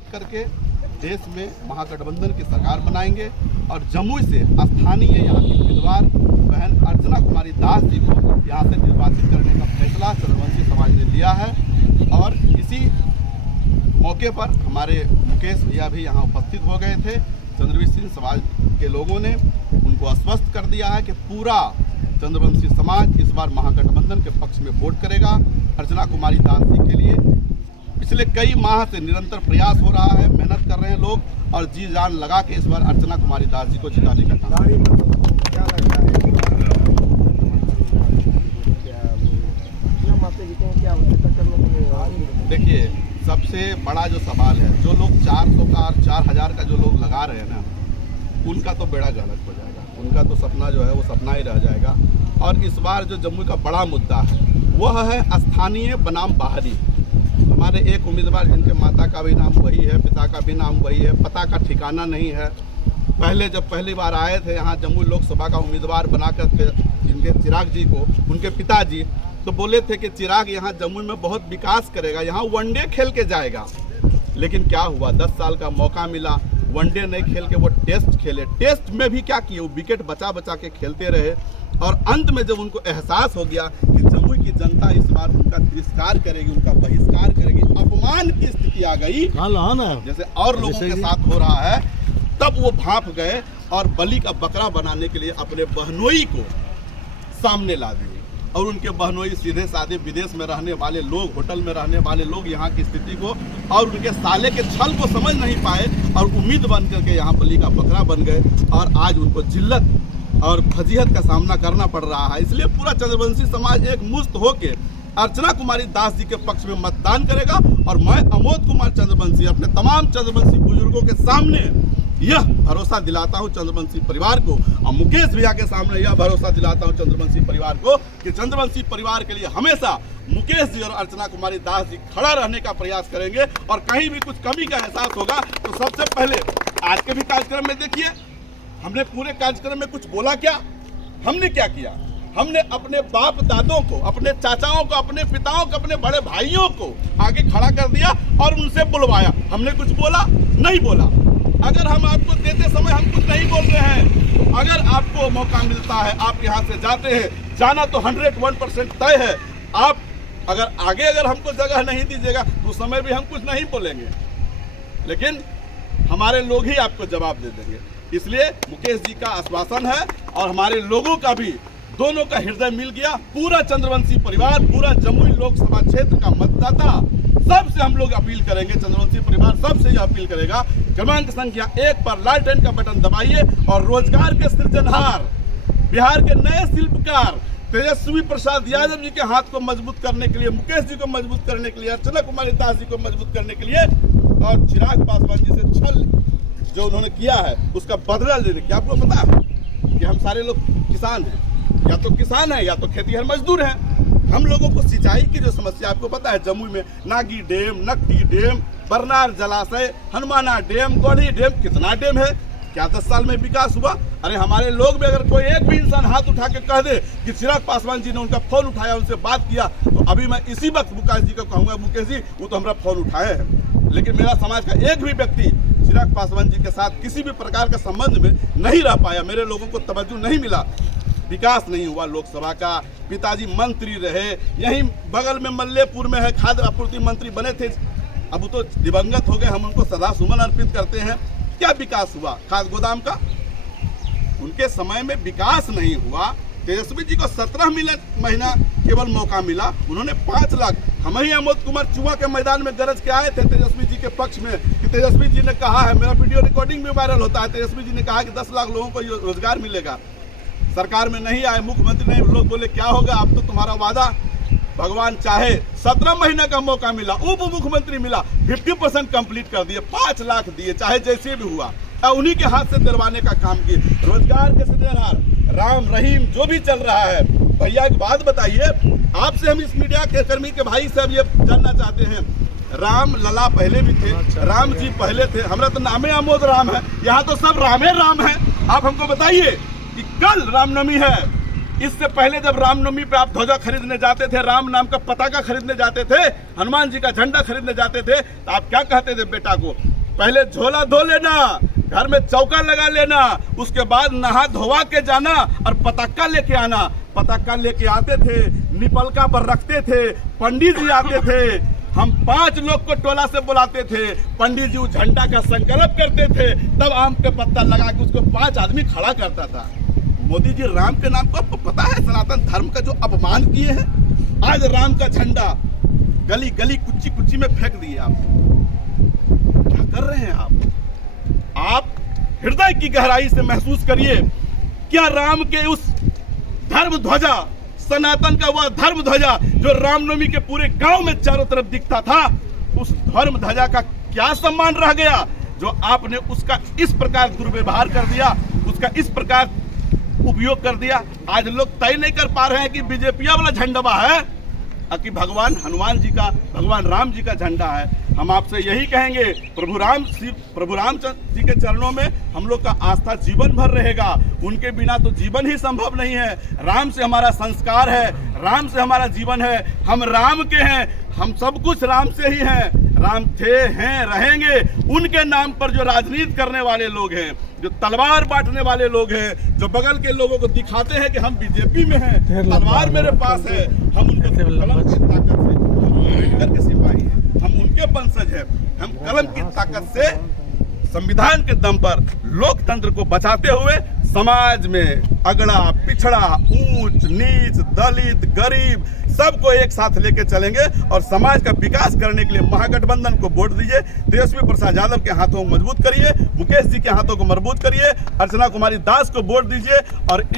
मजबूत करके देश में महागठबंधन की सरकार बनाएंगे और जमुई से स्थानीय यहाँ की उम्मीदवार बहन अर्चना कुमारी दास जी को यहाँ से निर्वाचित करने का फैसला चंद्रवंशी समाज ने लिया है। और इसी मौके पर हमारे मुकेश भैया भी यहाँ उपस्थित हो गए थे। चंद्रवंशी समाज के लोगों ने उनको आश्वस्त कर दिया है कि पूरा चंद्रवंशी समाज इस बार महागठबंधन के पक्ष में वोट करेगा। अर्चना कुमारी दास जी के लिए पिछले कई माह से निरंतर प्रयास हो रहा है, मेहनत कर रहे हैं लोग और जी जान लगा के इस बार अर्चना कुमारी दास जी को जिताने का काम। देखिए, सबसे बड़ा जो सवाल है, जो लोग 400 का और 4000 का जो लोग लगा रहे हैं ना, उनका तो बेड़ा गलत हो जाएगा, उनका तो सपना जो है वो सपना ही रह जाएगा। और इस बार जो जमुई का बड़ा मुद्दा है वह है स्थानीय बनाम बाहरी। हमारे एक उम्मीदवार जिनके माता का भी नाम वही है, पिता का भी नाम वही है, पता का ठिकाना नहीं है। पहले जब पहली बार आए थे यहाँ जमुई लोकसभा का उम्मीदवार बनाकर जिनके चिराग जी को, उनके पिताजी तो बोले थे कि चिराग यहाँ जमुई में बहुत विकास करेगा, यहाँ वनडे खेल के जाएगा। लेकिन क्या हुआ, 10 साल का मौका मिला, वनडे नहीं खेल के वो टेस्ट खेले। टेस्ट में भी क्या किए, वो विकेट बचा बचा के खेलते रहे। और अंत में जब उनको एहसास हो गया कि जमुई की जनता इस बार उनका तिरस्कार करेगी, उनका बहिष्कार करेगी, अपमान की स्थिति आ गई जैसे और लोगों के साथ हो रहा है, तब वो भाप गए और बलि का बकरा बनाने के लिए अपने बहनोई को सामने ला दिए। और उनके बहनोई सीधे साधे विदेश में रहने वाले लोग, होटल में रहने वाले लोग यहाँ की स्थिति को और उनके साले के छल को समझ नहीं पाए और उम्मीद बन करके यहाँ बलि का बकरा बन गए। और आज उनको जिल्लत और फजीहत का सामना करना पड़ रहा है। इसलिए पूरा चंद्रवंशी समाज एक मुस्त होके अर्चना कुमारी दास जी के पक्ष में मतदान करेगा। और मैं अमोद कुमार चंद्रवंशी अपने तमाम चंद्रवंशी बुजुर्गों के सामने यह भरोसा दिलाता हूं चंद्रवंशी परिवार को, और मुकेश भैया के सामने यह भरोसा दिलाता हूं चंद्रवंशी परिवार को कि चंद्रवंशी परिवार के लिए हमेशा मुकेश जी और अर्चना कुमारी दास जी खड़ा रहने का प्रयास करेंगे। और कहीं भी कुछ कमी का एहसास होगा तो सबसे पहले आज के भी कार्यक्रम में देखिए, हमने पूरे कार्यक्रम में कुछ बोला क्या, हमने क्या किया, हमने अपने बाप दादों को, अपने चाचाओं को, अपने पिताओं को, अपने बड़े भाइयों को आगे खड़ा कर दिया और उनसे बुलवाया। हमने कुछ बोला नहीं बोला। अगर हम आपको देते समय हम कुछ नहीं बोल रहे हैं, अगर आपको मौका मिलता है, आप यहाँ से जाते हैं, जाना तो 101% तय है। आप अगर हमको जगह नहीं दीजिएगा तो उस समय भी हम कुछ नहीं बोलेंगे, लेकिन हमारे लोग ही आपको जवाब दे देंगे। इसलिए मुकेश जी का आश्वासन है और हमारे लोगों का भी, दोनों का हृदय मिल गया। पूरा चंद्रवंशी परिवार, पूरा जमुई लोकसभा क्षेत्र का मतदाता, सबसे हम लोग अपील करेंगे, चंद्रवंशी परिवार सबसे यह अपील करेगा, क्रमांक संख्या 1 पर लालटेन का बटन दबाइए और रोजगार के सृजनहार, बिहार के नए शिल्पकार तेजस्वी प्रसाद यादव जी के हाथ को मजबूत करने के लिए, मुकेश जी को मजबूत करने के लिए, अर्चना कुमारी दास जी को मजबूत करने के लिए और चिराग पासवान जी से छल जो उन्होंने किया है उसका बदला लेने की। आपको पता है कि हम सारे लोग किसान हैं, या तो किसान है या तो खेतीहर मजदूर हैं। हम लोगों को सिंचाई की जो समस्या, आपको पता है जमुई में नागी डैम, नकटी डैम, बरनार जलाशय, हनुमाना डैम, गोढ़ी डैम, कितना डैम है, क्या 10 साल में विकास हुआ? अरे हमारे लोग में अगर कोई एक भी इंसान हाथ उठा के कह दे कि चिराग पासवान जी ने उनका फोन उठाया, उनसे बात किया, तो अभी मैं इसी वक्त मुकेश जी को कहूँगा, मुकेश जी वो तो हमारा फोन उठाए हैं, लेकिन मेरा समाज का एक भी व्यक्ति चिराग पासवान जी के साथ किसी भी प्रकार का संबंध में नहीं रह पाया। मेरे लोगों को तवज्जो नहीं मिला, विकास नहीं हुआ लोकसभा का। पिताजी मंत्री रहे, यहीं बगल में मल्लेपुर में है, खाद्य आपूर्ति मंत्री बने थे, अब तो दिवंगत हो गए, हम उनको सदा सुमन अर्पित करते हैं। क्या विकास हुआ खाद्य गोदाम का? उनके समय में विकास नहीं हुआ। तेजस्वी जी को 17 महीना केवल मौका मिला, उन्होंने 5 लाख, हम ही अमोद कुमार चुआ के मैदान में गरज के आए थे तेजस्वी जी के पक्ष में कि तेजस्वी जी ने कहा है, मेरा वीडियो रिकॉर्डिंग में वायरल होता है, तेजस्वी जी ने कहा कि 10 लाख लोगों को रोजगार मिलेगा। सरकार में नहीं आए, मुख्यमंत्री नहीं, लोग बोले क्या होगा, अब तो तुम्हारा वादा भगवान चाहे 17 महीने का मौका मिला, उप मुख्यमंत्री मिला, 50% कंप्लीट कर दिए, 5 लाख दिए, चाहे जैसे भी हुआ, उन्हीं के हाथ से दिलवाने का काम किए। रोजगार के सृजनहार राम रहीम जो भी चल रहा है, भैया एक बात बताइए, आपसे हम इस मीडिया के कर्मी के भाई से अब ये जानना चाहते हैं, राम लला पहले भी थे, राम जी पहले थे, हमारा तो नामे अमोद राम है, यहाँ तो सब रामे राम है। आप हमको बताइए कि कल रामनवमी है, इससे पहले जब रामनवमी पे आप ध्वजा खरीदने जाते थे, राम नाम का पताका खरीदने जाते थे, हनुमान जी का झंडा खरीदने जाते थे, तो आप क्या कहते थे बेटा को? पहले झोला धो लेना, घर में चौका लगा लेना, उसके बाद नहा धोवा के जाना और पताका लेके आना। पताका लेके आते थे, निपलका पर रखते थे, पंडित जी आते थे, हम 5 लोग को टोला से बुलाते थे, पंडित जी उस झंडा का संकल्प करते थे, तब आम के पत्ता लगा के उसको 5 आदमी खड़ा करता था। मोदी जी राम के नाम को आपको पता है सनातन धर्म का जो अपमान किए हैं? आज राम का झंडा गली गली कुच्ची कुच्ची में फेंक दिए आप। क्या कर रहे हैं आप हृदय की गहराई से महसूस करिए, क्या राम के उस धर्म ध्वजा, सनातन का वह धर्म ध्वजा जो रामनवमी के पूरे गांव में चारों तरफ दिखता था, उस धर्म ध्वजा का क्या सम्मान रह गया जो आपने उसका इस प्रकार दुर्व्यवहार कर दिया, उसका इस प्रकार उपयोग कर दिया? आज लोग तय नहीं कर पा रहे हैं कि बीजेपी वाला झंडा है कि भगवान हनुमान जी का, भगवान राम जी का झंडा है। हम आपसे यही कहेंगे, प्रभु रामचंद्र जी के चरणों में हम लोग का आस्था जीवन भर रहेगा। उनके बिना तो जीवन ही संभव नहीं है। राम से हमारा संस्कार है, राम से हमारा जीवन है, हम राम के हैं, हम सब कुछ राम से ही हैं। राम थे, हैं, रहेंगे। उनके नाम पर जो राजनीति करने वाले लोग हैं, जो तलवार बांटने वाले लोग हैं, जो बगल के लोगों को दिखाते हैं कि हम बीजेपी में हैं, तलवार मेरे पास है, हम उनके कलम की ताकत से, हम के सिपाही हैं, हम उनके वंशज हैं, हम कलम की ताकत से संविधान के दम पर लोकतंत्र को बचाते हुए समाज में अगड़ा पिछड़ा, ऊंच नीच, दलित, गरीब सबको एक साथ लेके चलेंगे और समाज का विकास करने के लिए महागठबंधन को वोट दीजिए। तेजस्वी प्रसाद यादव के हाथों को मजबूत करिए, मुकेश जी के हाथों को मजबूत करिए, अर्चना कुमारी दास को वोट दीजिए और